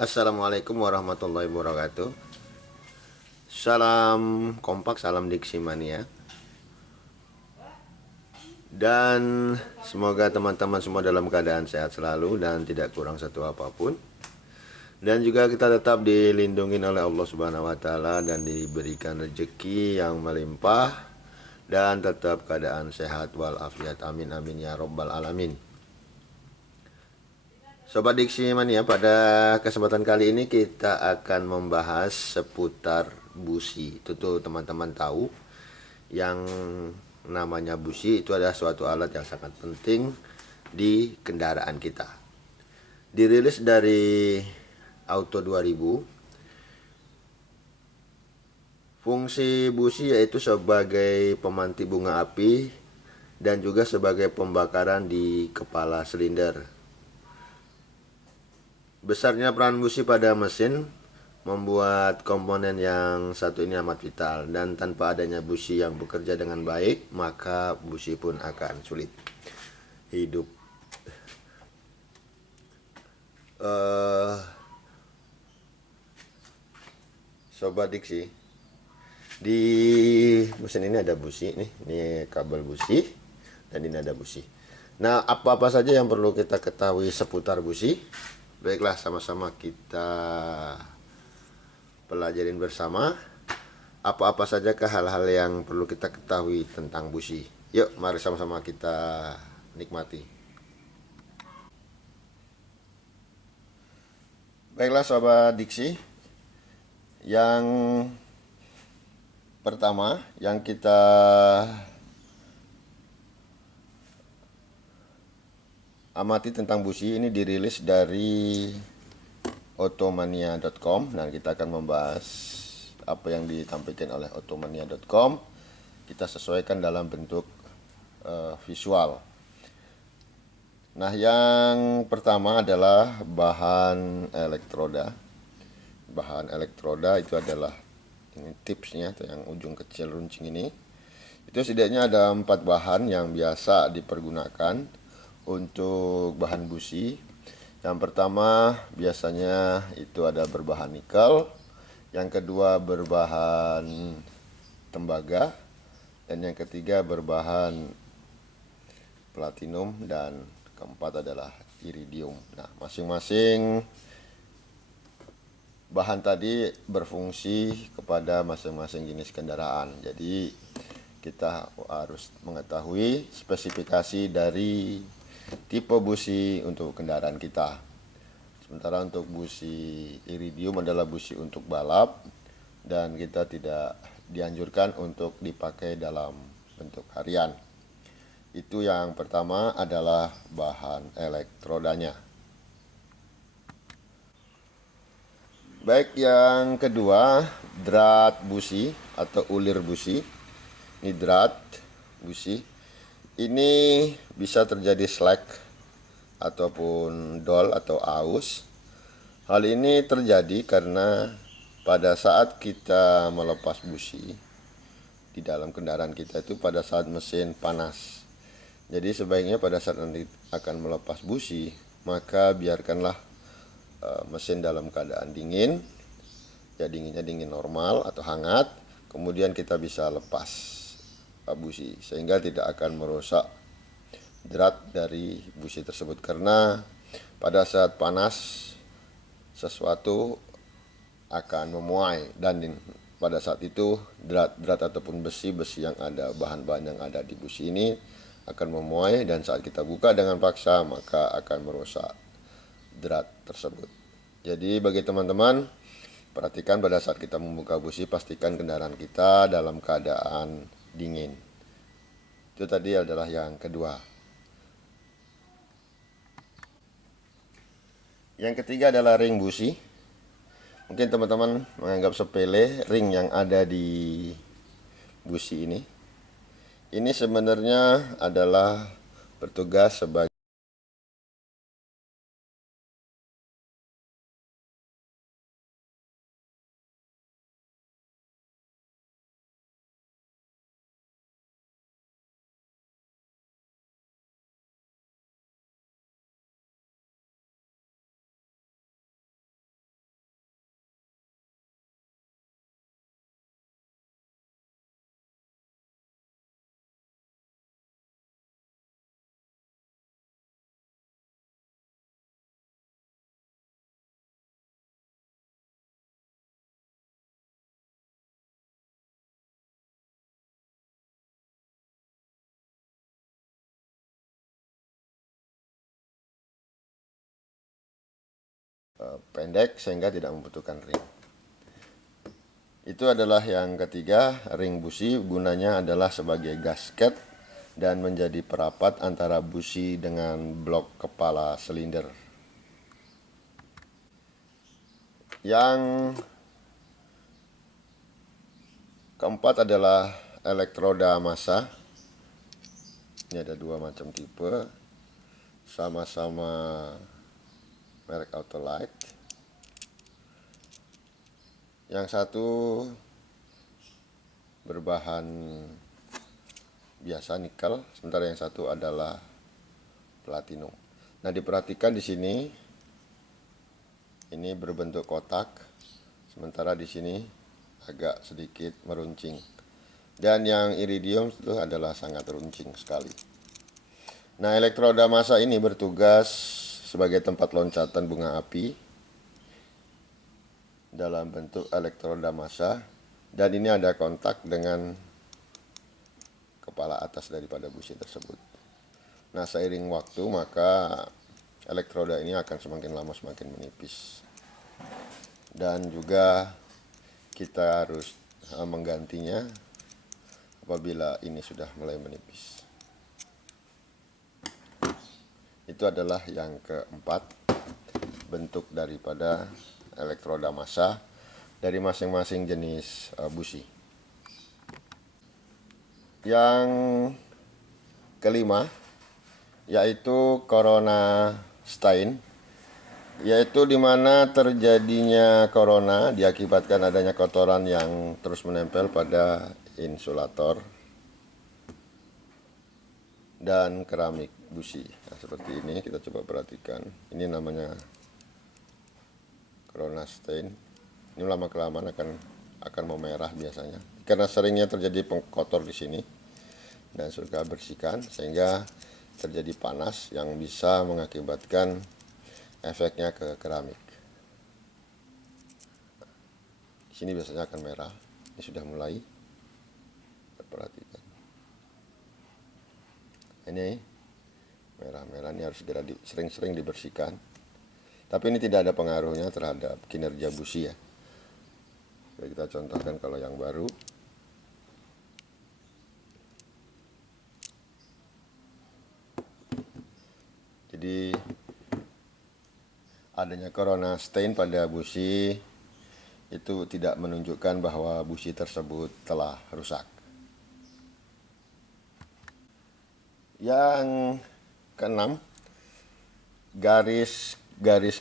Assalamualaikum warahmatullahi wabarakatuh. Salam kompak, salam diksi mania. Dan semoga teman-teman semua dalam keadaan sehat selalu dan tidak kurang satu apapun. Dan juga kita tetap dilindungi oleh Allah Subhanahu wa taala dan diberikan rezeki yang melimpah dan tetap keadaan sehat walafiat. Amin amin ya robbal alamin. Sobat Diksi Mania, pada kesempatan kali ini kita akan membahas seputar busi. Itu tuh teman-teman tahu, yang namanya busi itu adalah suatu alat yang sangat penting di kendaraan kita. Dirilis dari Auto 2000, fungsi busi yaitu sebagai pemanti bunga api dan juga sebagai pembakaran di kepala silinder. Besarnya peran busi pada mesin membuat komponen yang satu ini amat vital, dan tanpa adanya busi yang bekerja dengan baik, maka busi pun akan sulit hidup. Sobat Diksi, di mesin ini ada busi nih, ini kabel busi, dan ini ada busi. Nah, apa-apa saja yang perlu kita ketahui seputar busi? Baiklah, sama-sama kita pelajarin bersama. Apa-apa sajakah hal-hal yang perlu kita ketahui tentang busi? Yuk, mari sama-sama kita nikmati. Baiklah Sobat Diksi, yang pertama yang kita amati tentang busi ini dirilis dari otomania.com, dan kita akan membahas apa yang ditampilkan oleh otomania.com. Kita sesuaikan dalam bentuk visual. Nah, yang pertama adalah bahan elektroda. Bahan elektroda itu adalah ini tipsnya, atau yang ujung kecil runcing ini. Itu setidaknya ada 4 bahan yang biasa dipergunakan untuk bahan busi. Yang pertama biasanya itu ada berbahan nikel, yang kedua berbahan tembaga, dan yang ketiga berbahan platinum, dan keempat adalah iridium. Nah, masing-masing bahan tadi berfungsi kepada masing-masing jenis kendaraan. Jadi kita harus mengetahui spesifikasi dari tipe busi untuk kendaraan kita. Sementara untuk busi iridium adalah busi untuk balap, dan kita tidak dianjurkan untuk dipakai dalam bentuk harian. Itu yang pertama adalah bahan elektrodanya. Baik, yang kedua, drat busi atau ulir busi. Ini drat busi. Ini bisa terjadi slack ataupun dol atau aus. Hal ini terjadi karena pada saat kita melepas busi di dalam kendaraan kita itu pada saat mesin panas. Jadi sebaiknya pada saat nanti akan melepas busi, maka biarkanlah mesin dalam keadaan dingin, ya dinginnya dingin normal atau hangat, kemudian kita bisa lepas busi sehingga tidak akan merusak drat dari busi tersebut, karena pada saat panas sesuatu akan memuai, dan pada saat itu drat ataupun besi yang ada, bahan-bahan yang ada di busi ini akan memuai, dan saat kita buka dengan paksa maka akan merusak drat tersebut. Jadi bagi teman-teman, perhatikan pada saat kita membuka busi, pastikan kendaraan kita dalam keadaan dingin. Itu tadi adalah yang kedua. Yang ketiga adalah ring busi. Mungkin teman-teman menganggap sepele ring yang ada di busi ini. Ini sebenarnya adalah bertugas sebagai pendek sehingga tidak membutuhkan ring. Itu adalah yang ketiga, ring busi gunanya adalah sebagai gasket dan menjadi perapat antara busi dengan blok kepala silinder. Yang keempat adalah elektroda massa. Ini ada dua macam tipe, sama-sama merek Autolite. Yang satu berbahan biasa nikel, sementara yang satu adalah platinum. Nah, diperhatikan di sini ini berbentuk kotak, sementara di sini agak sedikit meruncing. Dan yang iridium itu adalah sangat runcing sekali. Nah, elektroda massa ini bertugas sebagai tempat loncatan bunga api dalam bentuk elektroda massa, dan ini ada kontak dengan kepala atas daripada busi tersebut. Nah, seiring waktu maka elektroda ini akan semakin lama semakin menipis, dan juga kita harus menggantinya apabila ini sudah mulai menipis. Itu adalah yang keempat, bentuk daripada elektroda massa dari masing-masing jenis busi. Yang kelima yaitu corona stain, yaitu di mana terjadinya corona diakibatkan adanya kotoran yang terus menempel pada insulator dan keramik busi. Nah, seperti ini kita coba perhatikan. Ini namanya corona stain. Ini lama kelamaan akan memerah biasanya karena seringnya terjadi pengkotor di sini, dan sudah bersihkan sehingga terjadi panas yang bisa mengakibatkan efeknya ke keramik. Di sini biasanya akan merah. Ini sudah mulai. Perhatikan. Ini merah-merah, ini harus segera sering-sering dibersihkan. Tapi ini tidak ada pengaruhnya terhadap kinerja busi ya. Jadi kita contohkan kalau yang baru. Jadi adanya corona stain pada busi itu tidak menunjukkan bahwa busi tersebut telah rusak. Yang keenam, garis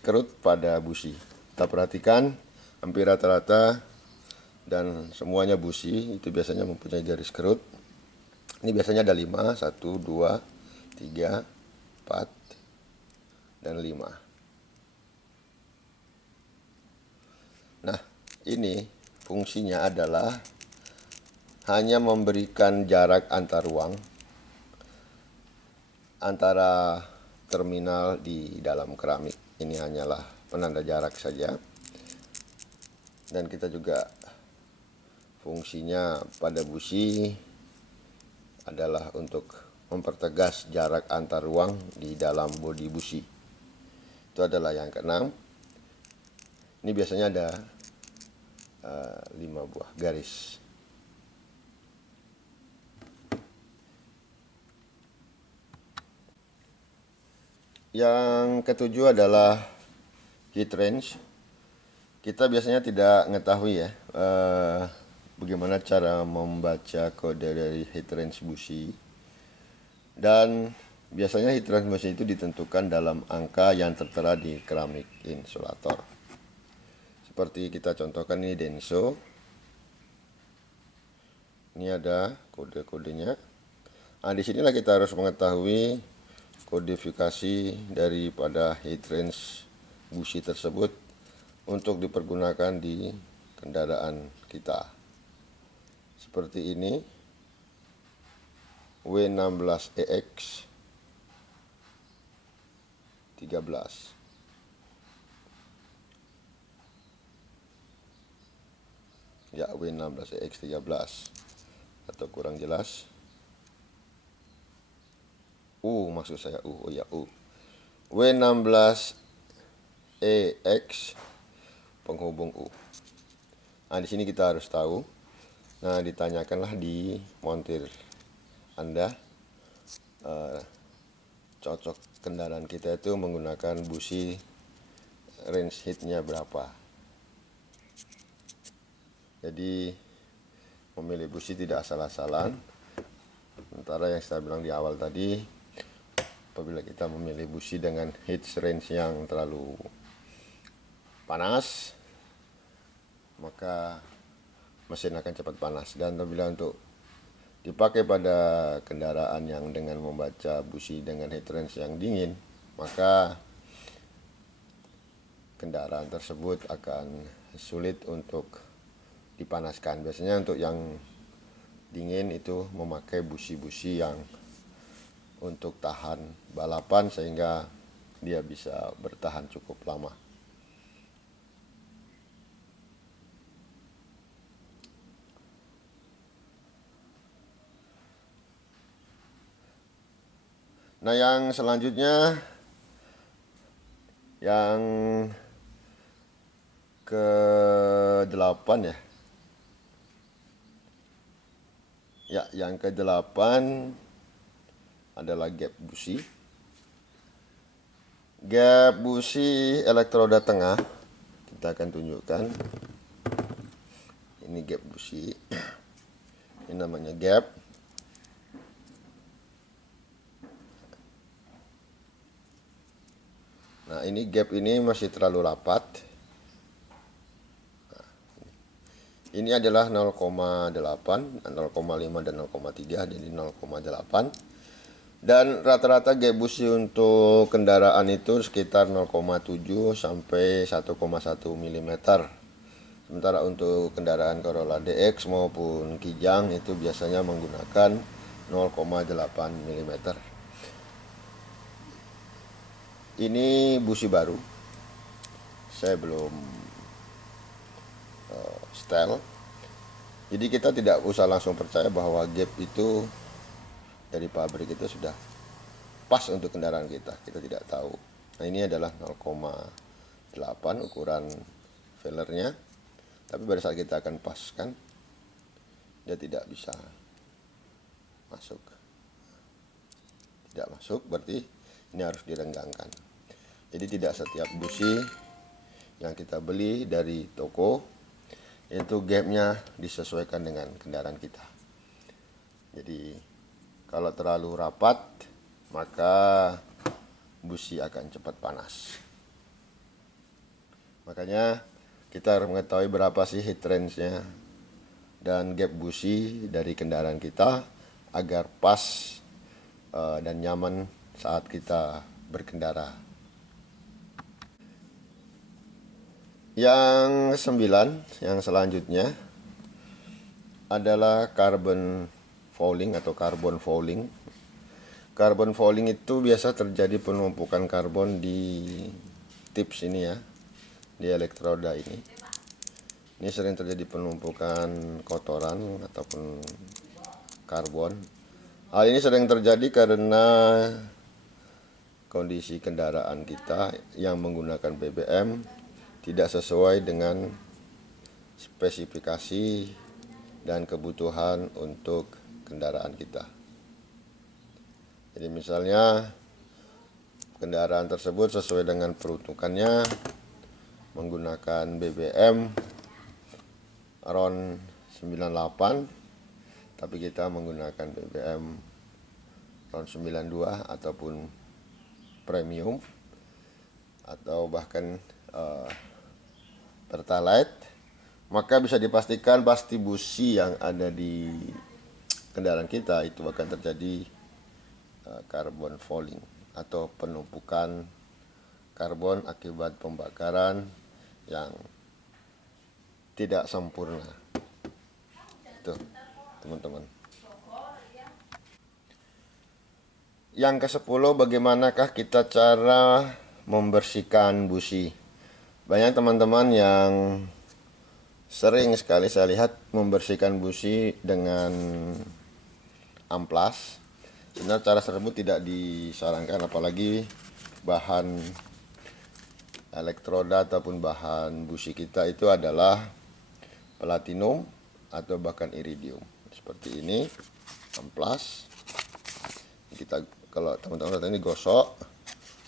kerut pada busi. Kita perhatikan hampir rata-rata dan semuanya busi itu biasanya mempunyai garis kerut. Ini biasanya ada 5, 1, 2, 3, 4, dan 5. Nah, ini fungsinya adalah hanya memberikan jarak antar ruang antara terminal di dalam keramik. Ini hanyalah penanda jarak saja. Dan kita juga fungsinya pada busi adalah untuk mempertegas jarak antar ruang di dalam bodi busi. Itu adalah yang keenam. Ini biasanya ada 5 buah garis. Yang ketujuh adalah heat range. Kita biasanya tidak mengetahui ya bagaimana cara membaca kode dari heat range busi. Dan biasanya heat range busi itu ditentukan dalam angka yang tertera di keramik insulator. Seperti kita contohkan ini Denso. Ini ada kode-kodenya. Nah, disinilah kita harus mengetahui kodifikasi daripada heat range busi tersebut untuk dipergunakan di kendaraan kita. Seperti ini, W16EX 13. Ya, W16EX 13. Atau kurang jelas, maksud saya U. Oh ya, U. W16 EX penghubung U. Nah, di sini kita harus tahu. Nah, ditanyakanlah di montir Anda, cocok kendaraan kita itu menggunakan busi range hitnya berapa. Jadi memilih busi tidak asal-asalan. Sementara yang saya bilang di awal tadi, apabila kita memilih busi dengan heat range yang terlalu panas, maka mesin akan cepat panas. Dan apabila untuk dipakai pada kendaraan yang dengan membaca busi dengan heat range yang dingin, maka kendaraan tersebut akan sulit untuk dipanaskan. Biasanya untuk yang dingin itu memakai busi-busi yang untuk tahan balapan sehingga dia bisa bertahan cukup lama. Nah, yang selanjutnya yang ke-8 ya. Ya, yang ke-8 adalah gap busi. Gap busi elektroda tengah kita akan tunjukkan. Ini gap busi. Ini namanya gap. Nah, ini gap ini masih terlalu rapat. Ini adalah 0,8, 0,5 dan 0,3, jadi 0,8. Dan rata-rata gap busi untuk kendaraan itu sekitar 0,7 sampai 1,1 mm. Sementara untuk kendaraan Corolla DX maupun Kijang itu biasanya menggunakan 0,8 mm. Ini busi baru. Saya belum setel. Jadi kita tidak usah langsung percaya bahwa gap itu dari pabrik itu sudah pas untuk kendaraan kita. Kita tidak tahu. Nah, ini adalah 0,8 ukuran failernya. Tapi pada saat kita akan paskan, dia tidak bisa masuk. Tidak masuk berarti ini harus direnggangkan. Jadi tidak setiap busi yang kita beli dari toko itu gapnya disesuaikan dengan kendaraan kita. Jadi kalau terlalu rapat maka busi akan cepat panas. Makanya kita harus mengetahui berapa sih heat range-nya dan gap busi dari kendaraan kita agar pas dan nyaman saat kita berkendara. Yang 9, yang selanjutnya adalah carbon fouling atau carbon fouling. Carbon fouling itu biasa terjadi penumpukan karbon di tips ini ya, di elektroda ini. Ini sering terjadi penumpukan kotoran ataupun karbon. Hal ini sering terjadi karena kondisi kendaraan kita yang menggunakan BBM tidak sesuai dengan spesifikasi dan kebutuhan untuk kendaraan kita. Jadi misalnya kendaraan tersebut sesuai dengan peruntukannya menggunakan BBM RON 98, tapi kita menggunakan BBM RON 92 ataupun premium atau bahkan Pertalite, maka bisa dipastikan pasti busi yang ada di kendaraan kita itu akan terjadi carbon fouling atau penumpukan karbon akibat pembakaran yang tidak sempurna. Itu teman-teman. Yang ke-10, bagaimanakah kita cara membersihkan busi? Banyak teman-teman yang sering sekali saya lihat membersihkan busi dengan amplas. Sebenarnya cara tersebut tidak disarankan, apalagi bahan elektroda ataupun bahan busi kita itu adalah platinum atau bahkan iridium. Seperti ini, amplas. Kita kalau teman-teman lihat ini gosok,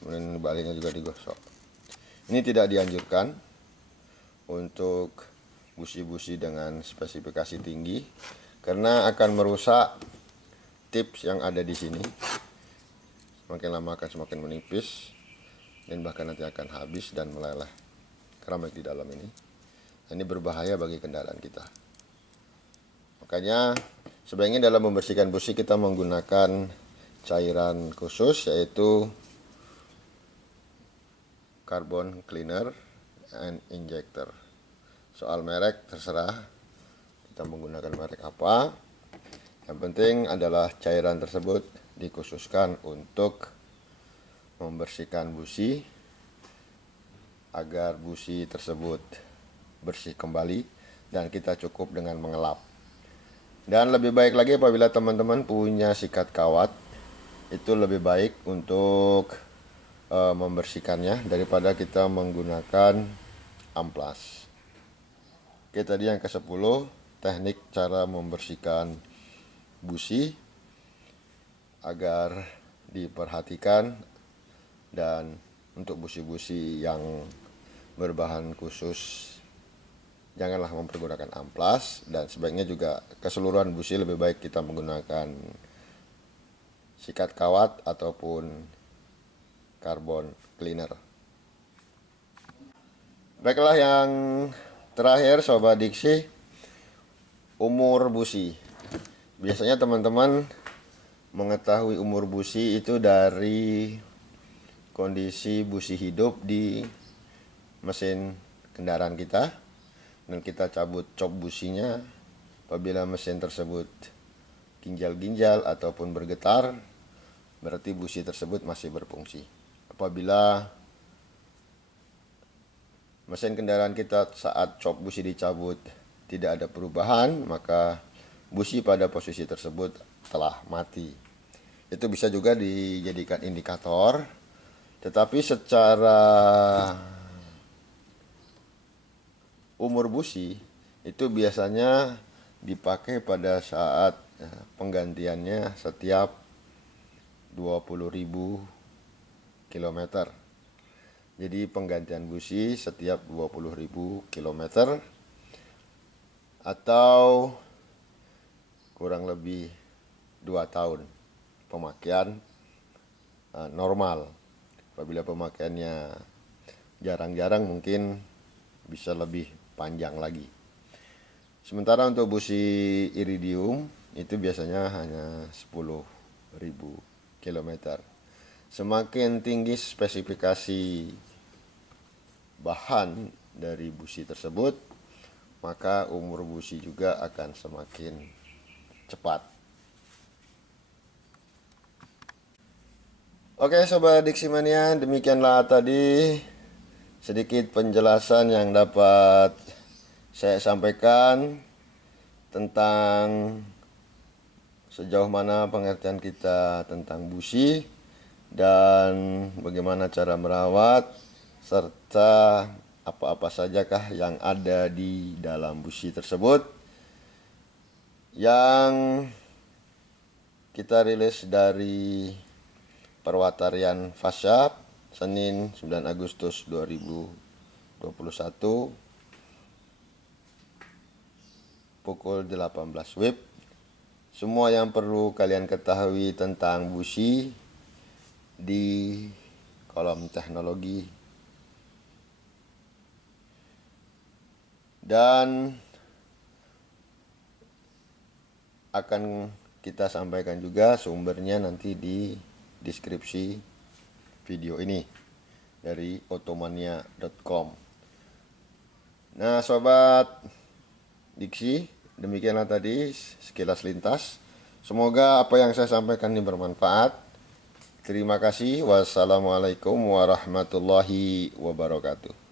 kemudian baliknya juga digosok. Ini tidak dianjurkan untuk busi-busi dengan spesifikasi tinggi karena akan merusak tips yang ada di sini. Semakin lama akan semakin menipis dan bahkan nanti akan habis dan meleleh keramik di dalam ini. Ini berbahaya bagi kendaraan kita. Makanya sebaiknya dalam membersihkan busi kita menggunakan cairan khusus, yaitu carbon cleaner and injector. Soal merek terserah kita menggunakan merek apa. Yang penting adalah cairan tersebut dikhususkan untuk membersihkan busi agar busi tersebut bersih kembali dan kita cukup dengan mengelap. Dan lebih baik lagi apabila teman-teman punya sikat kawat, itu lebih baik untuk membersihkannya daripada kita menggunakan amplas. Oke, tadi yang ke-10 teknik cara membersihkan busi agar diperhatikan, dan untuk busi-busi yang berbahan khusus janganlah mempergunakan amplas, dan sebaiknya juga keseluruhan busi lebih baik kita menggunakan sikat kawat ataupun carbon cleaner. Baiklah, yang terakhir Sobat Diksi, umur busi. Biasanya teman-teman mengetahui umur busi itu dari kondisi busi hidup di mesin kendaraan kita, dan kita cabut cop businya. Apabila mesin tersebut ginjal-ginjal ataupun bergetar, berarti busi tersebut masih berfungsi. Apabila mesin kendaraan kita saat cop busi dicabut tidak ada perubahan, maka busi pada posisi tersebut telah mati. Itu bisa juga dijadikan indikator, tetapi secara umur busi itu biasanya dipakai pada saat penggantiannya setiap 20.000 km. Jadi penggantian busi setiap 20.000 km atau kurang lebih 2 tahun pemakaian normal. Apabila pemakaiannya jarang-jarang mungkin bisa lebih panjang lagi. Sementara untuk busi iridium itu biasanya hanya 10.000 km. Semakin tinggi spesifikasi bahan dari busi tersebut, maka umur busi juga akan semakin cepat. Oke Sobat Diksimania, demikianlah tadi sedikit penjelasan yang dapat saya sampaikan tentang sejauh mana pengertian kita tentang busi dan bagaimana cara merawat, serta apa-apa sajakah yang ada di dalam busi tersebut yang kita rilis dari Perwatarian Fashap Senin 9 Agustus 2021 pukul 18 WIB. Semua yang perlu kalian ketahui tentang busi di kolom teknologi, dan akan kita sampaikan juga sumbernya nanti di deskripsi video ini dari otomania.com. Nah Sobat Diksi, demikianlah tadi sekilas lintas. Semoga apa yang saya sampaikan ini bermanfaat. Terima kasih. Wassalamualaikum warahmatullahi wabarakatuh.